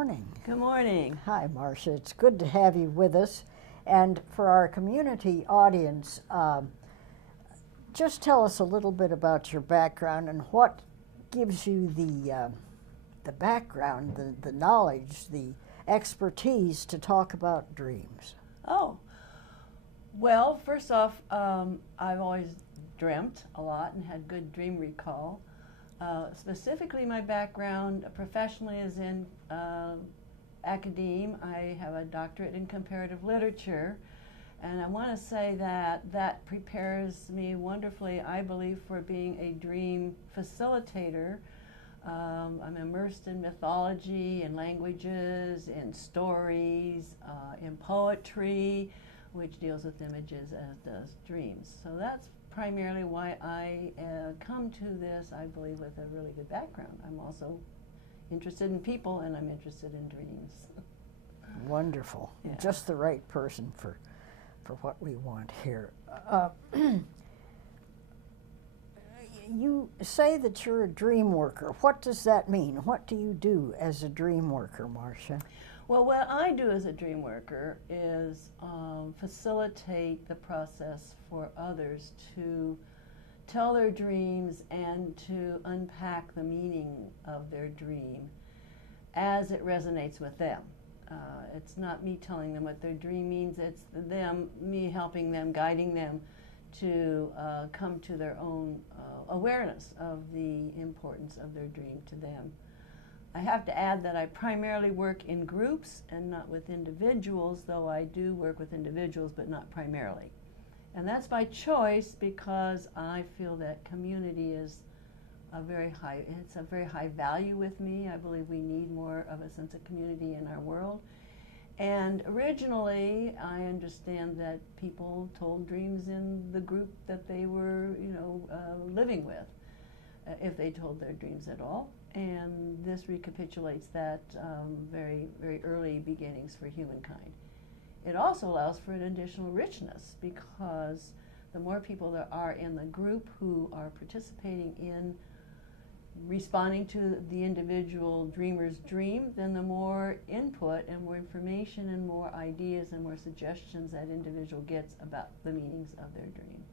morning. Good morning. Hi, Marsha. It's good to have you with us. And for our community audience, just tell us a little bit about your background and what gives you the background, the knowledge, the expertise to talk about dreams. Oh, well, first off, I've always dreamt a lot and had good dream recall. Specifically, my background professionally is in academe. I have a doctorate in comparative literature, and I want to say that that prepares me wonderfully, I believe, for being a dream facilitator. I'm immersed in mythology, in languages, in stories, in poetry, which deals with images as does dreams. So that's primarily why I come to this, I believe, with a really good background. I'm also interested in people, and I'm interested in dreams. Wonderful. Yeah. Just the right person for what we want here. You say that you're a dream worker. What does that mean? What do you do as a dream worker, Marsha? Well, what I do as a dream worker is facilitate the process for others to tell their dreams and to unpack the meaning of their dream as it resonates with them. It's not me telling them what their dream means, it's me helping them, guiding them to come to their own awareness of the importance of their dream to them. I have to add that I primarily work in groups and not with individuals, though I do work with individuals, but not primarily. And that's by choice because I feel that community is a very high value with me. I believe we need more of a sense of community in our world. And originally, I understand that people told dreams in the group that they were, living with, if they told their dreams at all. And this recapitulates that very, very early beginnings for humankind. It also allows for an additional richness because the more people there are in the group who are participating in responding to the individual dreamer's dream, then the more input and more information and more ideas and more suggestions that individual gets about the meanings of their dream.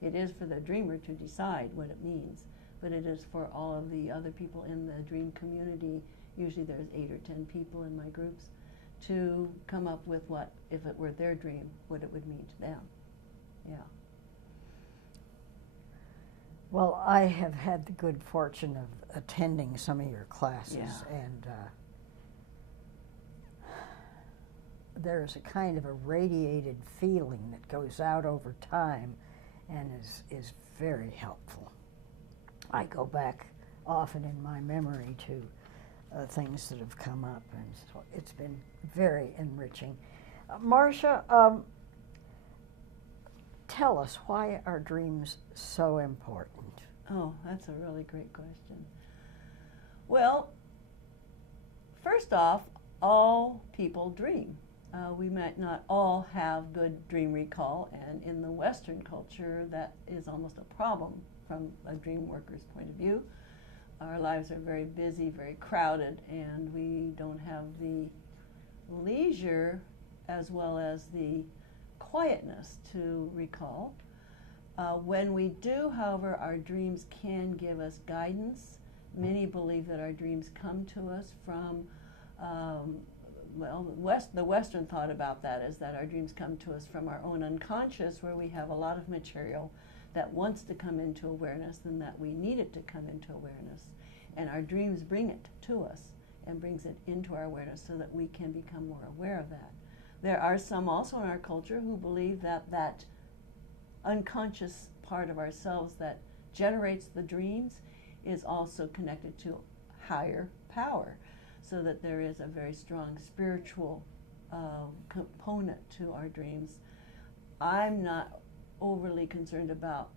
It is for the dreamer to decide what it means, but it is for all of the other people in the dream community, usually there's 8 or 10 people in my groups, to come up with what, if it were their dream, what it would mean to them. Yeah. Well, I have had the good fortune of attending some of your classes, and there's a kind of a radiated feeling that goes out over time and is very helpful. I go back often in my memory to things that have come up, and so it's been very enriching. Marsha, tell us, why are dreams so important? Oh, that's a really great question. Well, first off, all people dream. We might not all have good dream recall, and in the Western culture, that is almost a problem from a dream worker's point of view. Our lives are very busy, very crowded, and we don't have the leisure as well as the quietness to recall. When we do, however, our dreams can give us guidance. Many believe that our dreams come to us from, the Western thought about that is that our dreams come to us from our own unconscious, where we have a lot of material that wants to come into awareness and that we need it to come into awareness. And our dreams bring it to us and brings it into our awareness so that we can become more aware of that. There are some also in our culture who believe that that unconscious part of ourselves that generates the dreams is also connected to higher power, so that there is a very strong spiritual component to our dreams. I'm not overly concerned about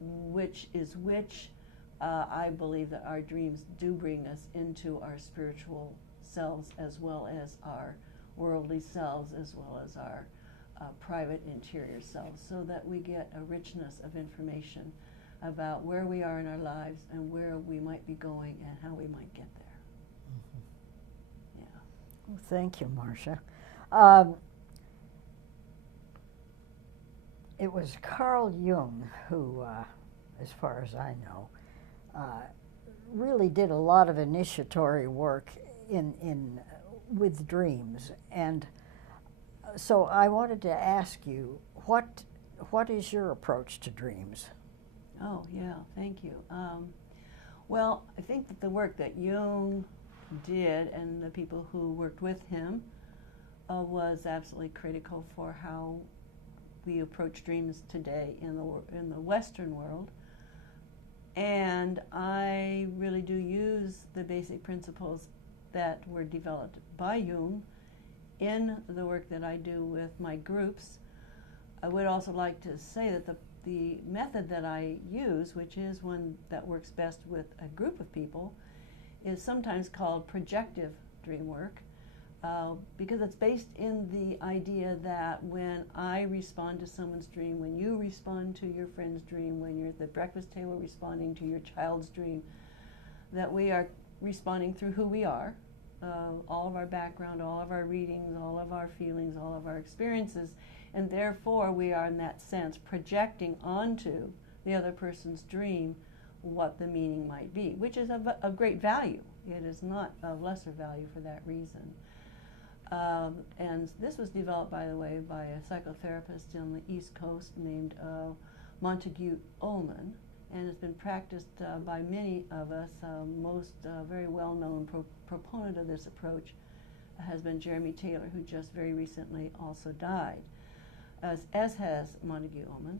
which is which. I believe that our dreams do bring us into our spiritual selves as well as our worldly selves, as well as our private interior selves, so that we get a richness of information about where we are in our lives and where we might be going and how we might get there. Thank you, Marsha. Um, it was Carl Jung who, as far as I know, really did a lot of initiatory work in with dreams. And so I wanted to ask you, what is your approach to dreams? Oh, yeah, thank you. Well, I think that the work that Jung did and the people who worked with him was absolutely critical for how we approach dreams today in the Western world. And I really do use the basic principles that were developed by Jung in the work that I do with my groups. I would also like to say that the method that I use, which is one that works best with a group of people, is sometimes called projective dream work, because it's based in the idea that when I respond to someone's dream, when you respond to your friend's dream, when you're at the breakfast table responding to your child's dream, that we are responding through who we are, all of our background, all of our readings, all of our feelings, all of our experiences, and therefore we are in that sense projecting onto the other person's dream what the meaning might be, which is of great value. It is not of lesser value for that reason. And this was developed, by the way, by a psychotherapist on the East Coast named Montague Ullman, and it's been practiced by many of us. Most very well-known proponent of this approach has been Jeremy Taylor, who just very recently also died, as has Montague Ullman.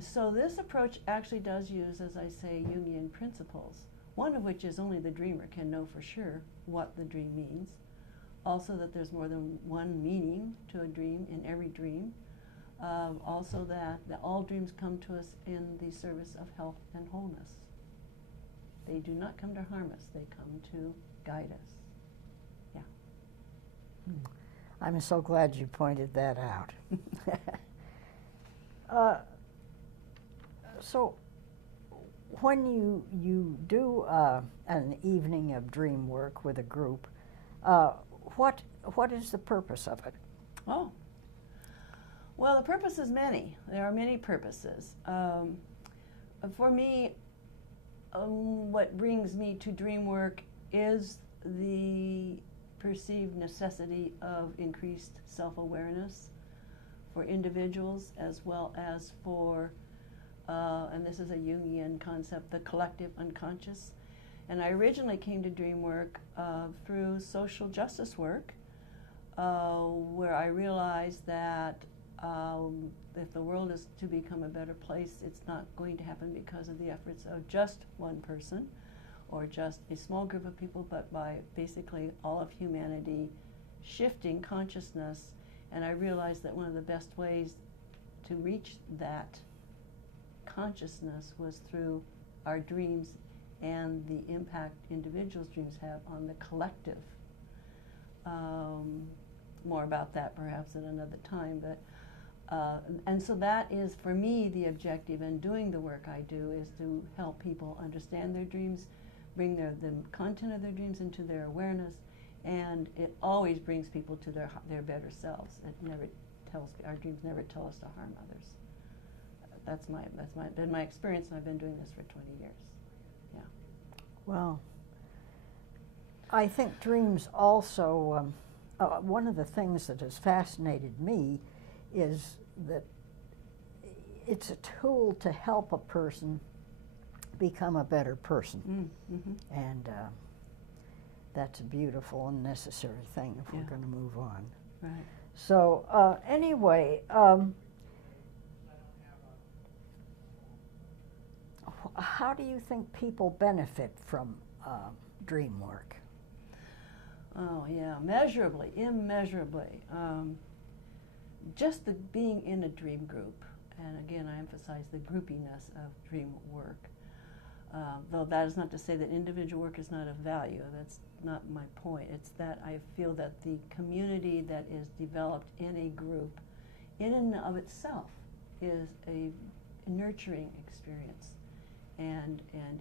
So this approach actually does use, as I say, Jungian principles, one of which is only the dreamer can know for sure what the dream means. Also that there's more than one meaning to a dream in every dream. Also that all dreams come to us in the service of health and wholeness. They do not come to harm us, they come to guide us. Yeah. I'm so glad you pointed that out. So when you do an evening of dream work with a group, what is the purpose of it? Oh, well, the purpose is many. There are many purposes. For me, what brings me to dream work is the perceived necessity of increased self-awareness for individuals as well as for, and this is a Jungian concept, the collective unconscious. And I originally came to dream work through social justice work, where I realized that if the world is to become a better place, it's not going to happen because of the efforts of just one person or just a small group of people, but by basically all of humanity shifting consciousness. And I realized that one of the best ways to reach that consciousness was through our dreams and the impact individuals' dreams have on the collective. More about that perhaps at another time, but and so that is for me the objective in doing the work I do, is to help people understand their dreams, bring the content of their dreams into their awareness, and it always brings people to their better selves. It never tells, our dreams never tell us to harm others. That's been my experience, and I've been doing this for 20 years. Yeah. Well, I think dreams also, one of the things that has fascinated me is that it's a tool to help a person become a better person. Mm-hmm. And that's a beautiful and necessary thing if we're going to move on. Right. So anyway, how do you think people benefit from dream work? Oh yeah, measurably, immeasurably. Just the being in a dream group, and again I emphasize the groupiness of dream work. Though that is not to say that individual work is not of value. That's not my point. It's that I feel that the community that is developed in a group, in and of itself, is a nurturing experience, and it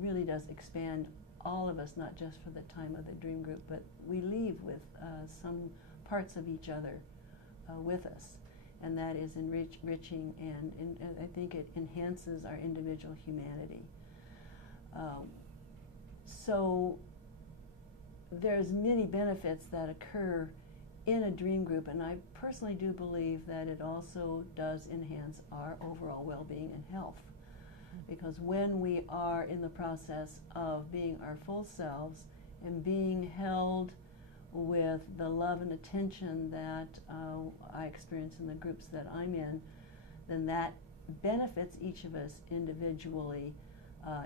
really does expand all of us, not just for the time of the dream group, but we leave with some parts of each other with us. And that is enriching, and I think it enhances our individual humanity. So there's many benefits that occur in a dream group, and I personally do believe that it also does enhance our overall well-being and health. Because when we are in the process of being our full selves and being held with the love and attention that I experience in the groups that I'm in, then that benefits each of us individually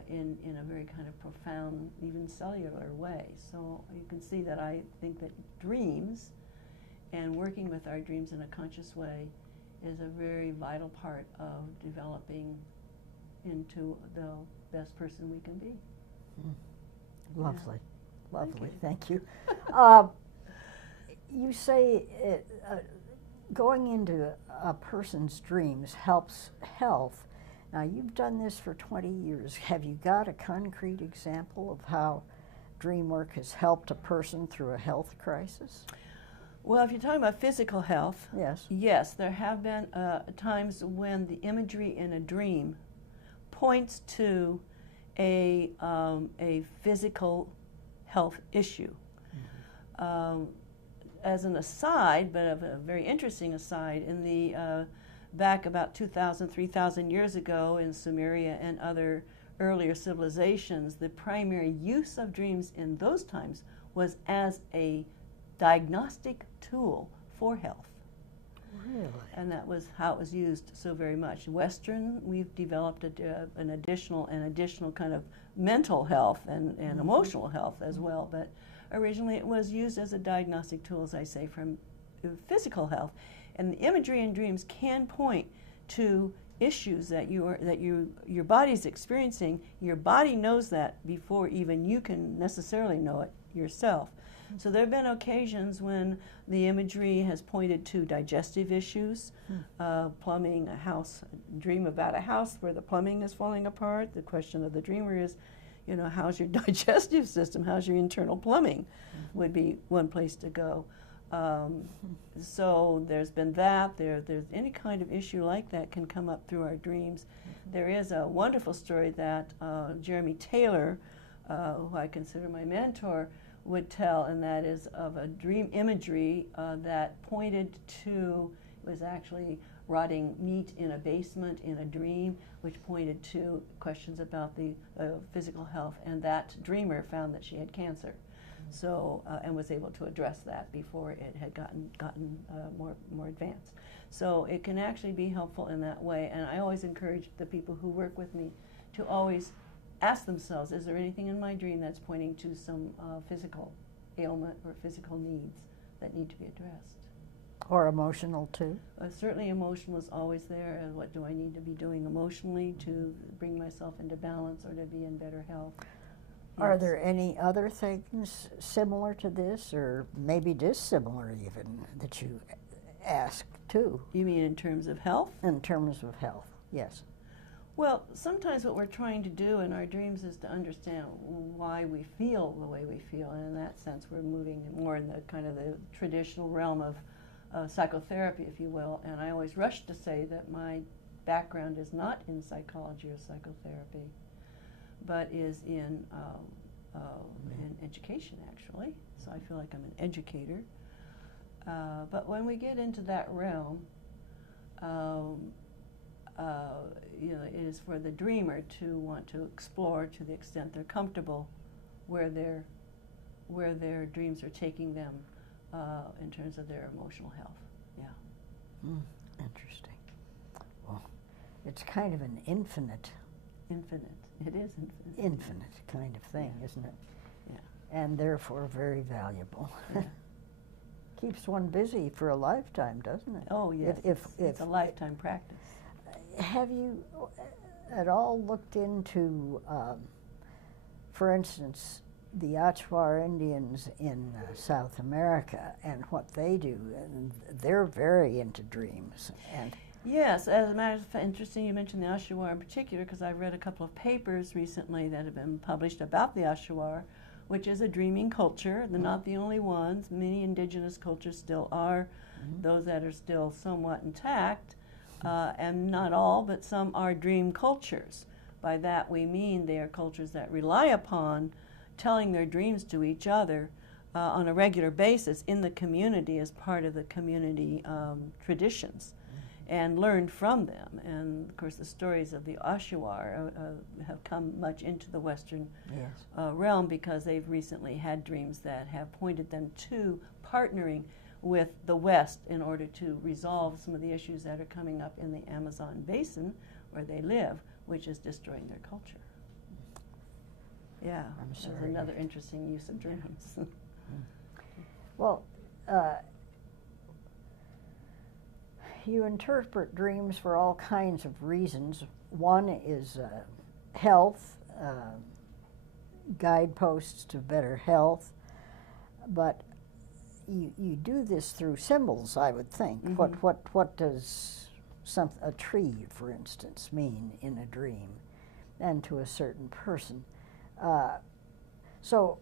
in a very kind of profound, even cellular way. So you can see that I think that dreams and working with our dreams in a conscious way is a very vital part of developing into the best person we can be. Lovely, Yeah. lovely, thank you. You say going into a person's dreams helps health. Now, you've done this for 20 years. Have you got a concrete example of how dream work has helped a person through a health crisis? Well, if you're talking about physical health, yes, there have been times when the imagery in a dream points to a physical health issue. Mm-hmm. As an aside, but a very interesting aside, in the back about 2,000, 3,000 years ago in Sumeria and other earlier civilizations, the primary use of dreams in those times was as a diagnostic tool for health. Really? And that was how it was used so very much. Western, we've developed an additional kind of mental health and mm-hmm. emotional health as mm-hmm. well, but originally it was used as a diagnostic tool, as I say, from physical health. And the imagery in dreams can point to issues that your body's experiencing. Your body knows that before even you can necessarily know it yourself. So there have been occasions when the imagery has pointed to digestive issues, plumbing, a house, a dream about a house where the plumbing is falling apart. The question of the dreamer is, you know, how's your digestive system? How's your internal plumbing? Would be one place to go. So there's been that. There's any kind of issue like that can come up through our dreams. There is a wonderful story that Jeremy Taylor, who I consider my mentor, would tell, and that is of a dream imagery that pointed to, it was actually rotting meat in a basement in a dream, which pointed to questions about the physical health, and that dreamer found that she had cancer. So, and was able to address that before it had gotten more advanced. So it can actually be helpful in that way, and I always encourage the people who work with me to always ask themselves, is there anything in my dream that's pointing to some physical ailment or physical needs that need to be addressed? Or emotional too? Certainly emotional is always there, and what do I need to be doing emotionally to bring myself into balance or to be in better health? Are Yes. there any other things similar to this, or maybe dissimilar even, that you ask too? You mean in terms of health? In terms of health, yes. Well, sometimes what we're trying to do in our dreams is to understand why we feel the way we feel, and in that sense we're moving more in the kind of the traditional realm of psychotherapy, if you will, and I always rush to say that my background is not in psychology or psychotherapy, but is in education, actually. So I feel like I'm an educator. But when we get into that realm, you know, it is for the dreamer to want to explore, to the extent they're comfortable, where their dreams are taking them in terms of their emotional health. Yeah. Interesting. Well, it's kind of an infinite. It is infinite. Infinite kind of thing, Yeah. isn't it? Yeah. And therefore very valuable. Yeah. Keeps one busy for a lifetime, doesn't it? Oh, yes. If it's a lifetime practice. Have you at all looked into, for instance, the Achuar Indians in South America and what they do? And they're very into dreams. And Yes, as a matter of fact, interesting you mentioned the Oshawa in particular, because I've read a couple of papers recently that have been published about the Oshawa, which is a dreaming culture. They're not the only ones. Many indigenous cultures still are, those that are still somewhat intact, and not all, but some are dream cultures. By that we mean they are cultures that rely upon telling their dreams to each other on a regular basis in the community as part of the community traditions, and learned from them. And of course the stories of the Oshawa have come much into the Western realm, because they've recently had dreams that have pointed them to partnering with the West in order to resolve some of the issues that are coming up in the Amazon basin where they live, which is destroying their culture. Yeah, that's another interesting use of dreams. Well, you interpret dreams for all kinds of reasons. One is health, guideposts to better health, but you do this through symbols, I would think. What does a tree, for instance, mean in a dream, and to a certain person? So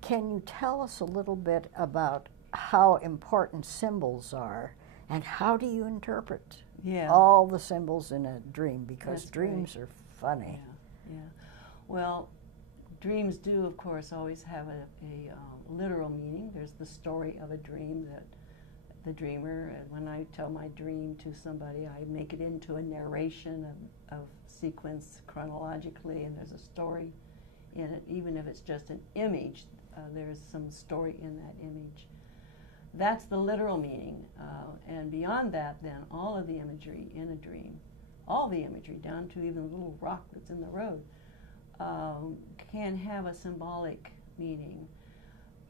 can you tell us a little bit about how important symbols are, and how do you interpret all the symbols in a dream? Because dreams are funny. Yeah. Well, dreams do, of course, always have a literal meaning. There's the story of a dream that the dreamer, and when I tell my dream to somebody, I make it into a narration of sequence chronologically, and there's a story in it. Even if it's just an image, there's some story in that image. That's the literal meaning. And beyond that, then, all of the imagery in a dream, all the imagery, down to even the little rock that's in the road, can have a symbolic meaning.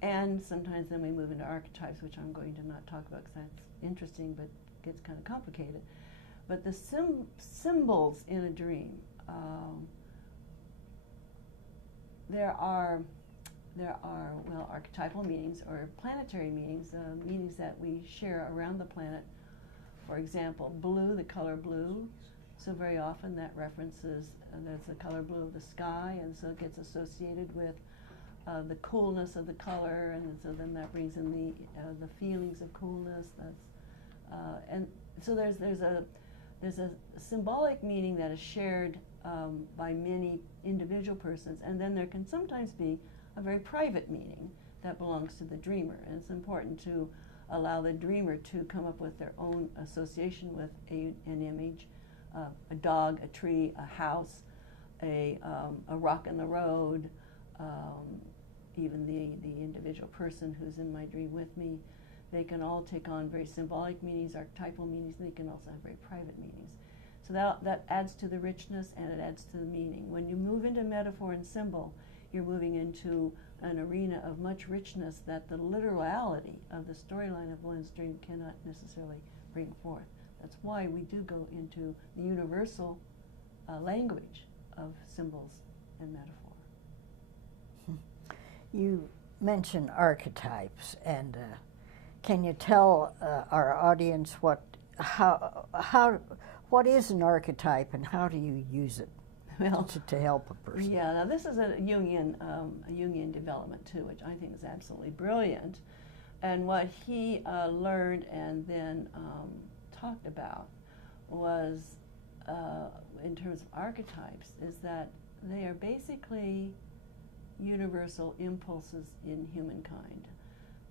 And sometimes then we move into archetypes, which I'm going to not talk about because that's interesting but gets kind of complicated. But the symbols in a dream, there are archetypal meanings or planetary meanings, meanings that we share around the planet. For example, blue, the color blue. So very often that references, there's the color blue of the sky, and so it gets associated with the coolness of the color, and so then that brings in the feelings of coolness. And so there's a symbolic meaning that is shared by many individual persons, and then there can sometimes be a very private meaning that belongs to the dreamer. And it's important to allow the dreamer to come up with their own association with an image, a dog, a tree, a house, a rock in the road, even the individual person who's in my dream with me. They can all take on very symbolic meanings, archetypal meanings, and they can also have very private meanings. So that adds to the richness, and it adds to the meaning. When you move into metaphor and symbol, you're moving into an arena of much richness that the literality of the storyline of one's dream cannot necessarily bring forth. That's why we do go into the universal language of symbols and metaphor. You mention archetypes, and can you tell our audience what is an archetype, and how do you use it to help a person? Yeah, now this is a Jungian development too, which I think is absolutely brilliant. And what he learned and then talked about was, in terms of archetypes, is that they are basically universal impulses in humankind.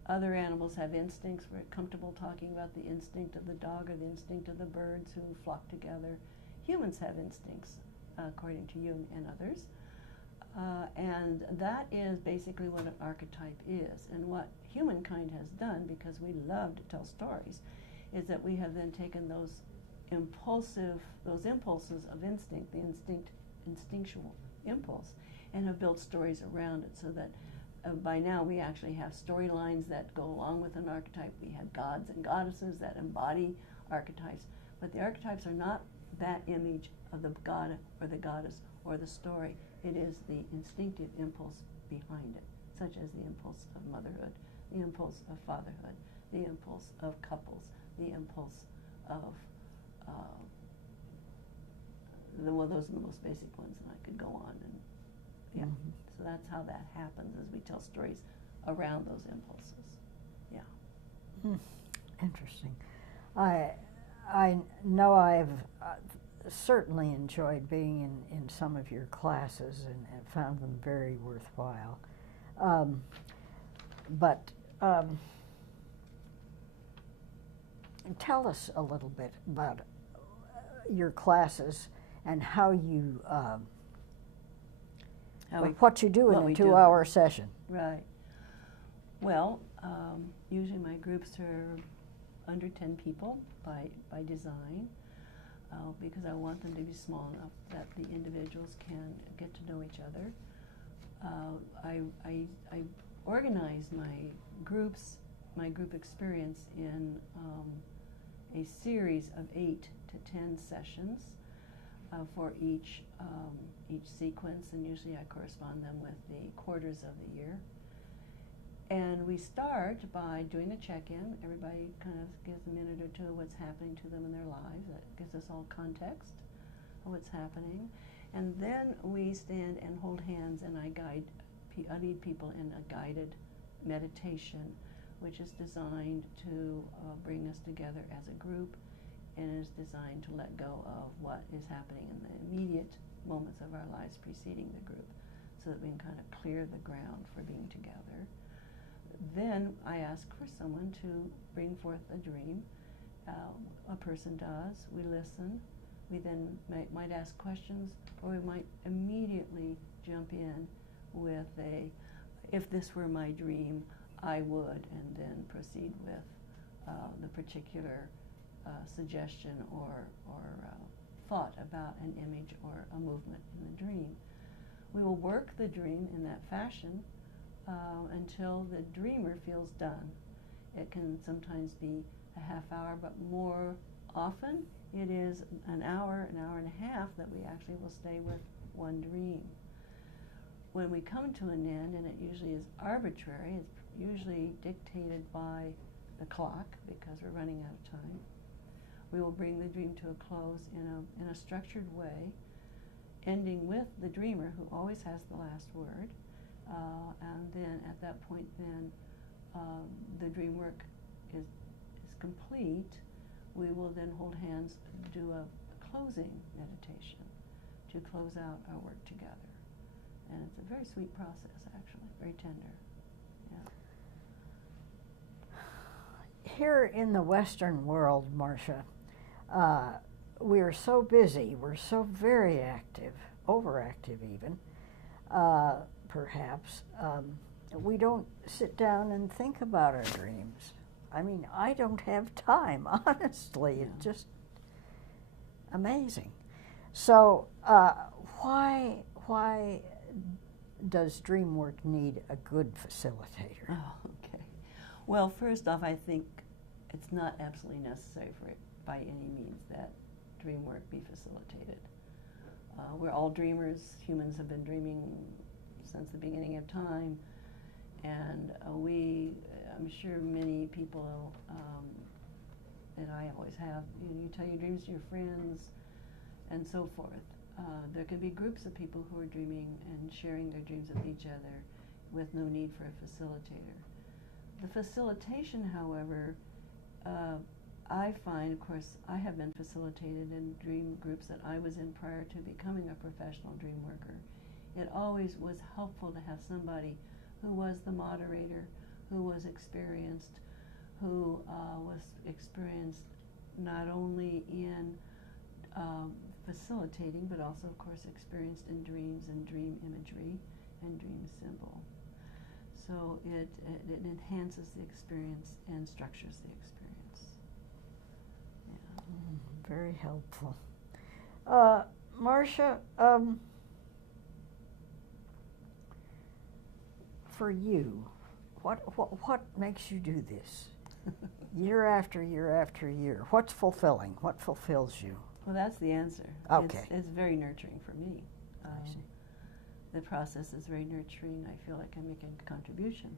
Other animals have instincts. We're comfortable talking about the instinct of the dog or the instinct of the birds who flock together. Humans have instincts, according to Jung and others. And that is basically what an archetype is. And what humankind has done, because we love to tell stories, is that we have then taken those impulses of instinct, the instinctual impulse, and have built stories around it, so that by now we actually have storylines that go along with an archetype. We have gods and goddesses that embody archetypes, but the archetypes are not that image of the god or the goddess or the story. It is the instinctive impulse behind it, such as the impulse of motherhood, the impulse of fatherhood, the impulse of couples, the impulse of those are the most basic ones, and I could go on. And yeah, so that's how that happens, as we tell stories around those impulses. Yeah. Interesting. I know I've certainly enjoyed being in some of your classes and found them very worthwhile. But tell us a little bit about your classes and how you what you do in a 2-hour session. Right. Well, usually my groups are under 10 people by design, because I want them to be small enough that the individuals can get to know each other. I organize my group experience in a series of 8 to 10 sessions for each sequence, and usually I correspond them with the quarters of the year. And we start by doing a check-in. Everybody kind of gives a minute or two of what's happening to them in their lives. That gives us all context of what's happening. And then we stand and hold hands, and I lead people in a guided meditation, which is designed to bring us together as a group, and is designed to let go of what is happening in the immediate moments of our lives preceding the group, so that we can kind of clear the ground for being together. Then I ask for someone to bring forth a dream. A person does. We listen. We then might ask questions, or we might immediately jump in with if this were my dream, I would, and then proceed with the particular suggestion or thought about an image or a movement in the dream. We will work the dream in that fashion until the dreamer feels done. It can sometimes be a half hour, but more often it is an hour and a half that we actually will stay with one dream. When we come to an end, and it usually is arbitrary, it's usually dictated by the clock because we're running out of time, we will bring the dream to a close in a structured way, ending with the dreamer, who always has the last word. And then at that point, then the dream work is complete. We will then hold hands, do a closing meditation to close out our work together. And it's a very sweet process, actually, very tender. Yeah. Here in the Western world, Marsha, we're so busy, we're so very active, overactive even, perhaps. We don't sit down and think about our dreams. I mean, I don't have time, honestly. Yeah. It's just amazing. So why does dream work need a good facilitator? Oh, okay. Well, first off, I think it's not absolutely necessary for it by any means that dream work be facilitated. We're all dreamers. Humans have been dreaming since the beginning of time, and I'm sure many people, and I always have, you tell your dreams to your friends and so forth. There can be groups of people who are dreaming and sharing their dreams with each other with no need for a facilitator. The facilitation, however, I find, of course, I have been facilitated in dream groups that I was in prior to becoming a professional dream worker. It always was helpful to have somebody who was the moderator, who was experienced, not only in facilitating, but also, of course, experienced in dreams and dream imagery and dream symbol. So it enhances the experience and structures the experience. Yeah. Very helpful. Marsha, for you, what makes you do this year after year after year? What's fulfilling? What fulfills you? Well, that's the answer. Okay. It's very nurturing for me. I see. The process is very nurturing. I feel like I'm making a contribution,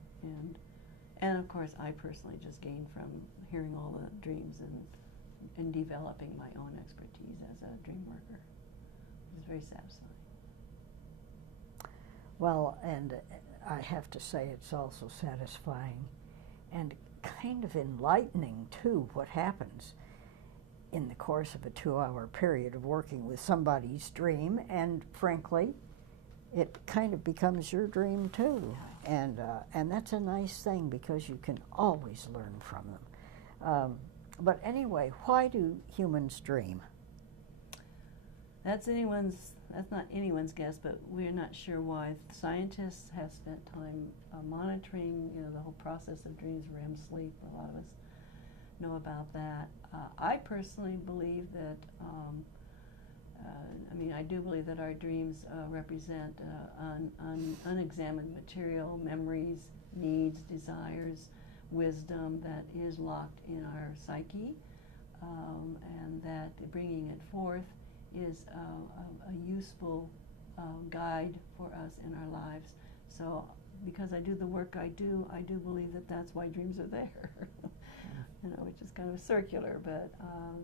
and of course, I personally just gain from hearing all the dreams and in developing my own expertise as a dream worker. It's very satisfying. Well, and I have to say it's also satisfying and kind of enlightening too, what happens in the course of a 2-hour period of working with somebody's dream, and frankly, it kind of becomes your dream too. And that's a nice thing because you can always learn from them. But anyway, why do humans dream? That's not anyone's guess, but we're not sure why. Scientists have spent time monitoring, the whole process of dreams, REM sleep. A lot of us know about that. I personally believe that, I do believe that our dreams represent unexamined material, memories, needs, desires, wisdom that is locked in our psyche, and that bringing it forth is a useful guide for us in our lives. So because I do the work I do believe that that's why dreams are there. Which is kind of circular, but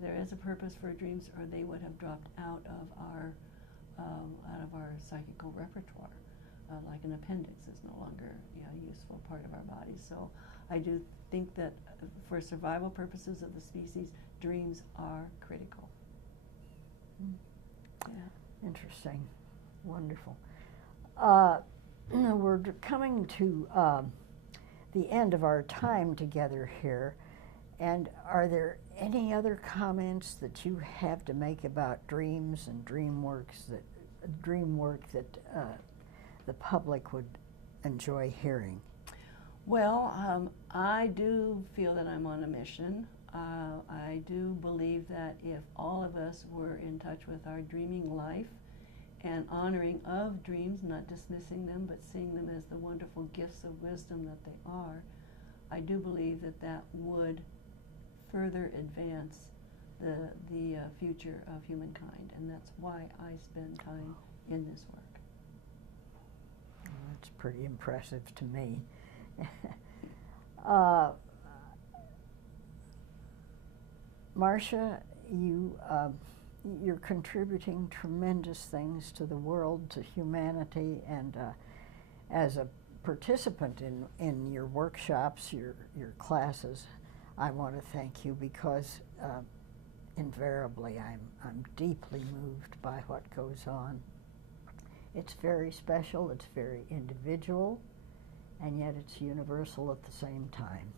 there is a purpose for dreams, or they would have dropped out of our psychical repertoire. Like an appendix is no longer a useful part of our body. So I do think that for survival purposes of the species, dreams are critical. Yeah. Interesting. Wonderful. We're coming to the end of our time together here. And are there any other comments that you have to make about dreams and dream work that the public would enjoy hearing? Well, I do feel that I'm on a mission. I do believe that if all of us were in touch with our dreaming life and honoring of dreams, not dismissing them, but seeing them as the wonderful gifts of wisdom that they are, I do believe that that would further advance the future of humankind, and that's why I spend time in this work. Well, that's pretty impressive to me. Marsha, you're contributing tremendous things to the world, to humanity, and as a participant in your workshops, your classes, I want to thank you because invariably I'm deeply moved by what goes on. It's very special, it's very individual, and yet it's universal at the same time.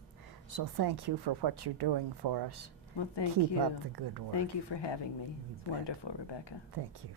So thank you for what you're doing for us. Well, thank you. Keep up the good work. Thank you for having me. It's wonderful, Rebecca. Thank you.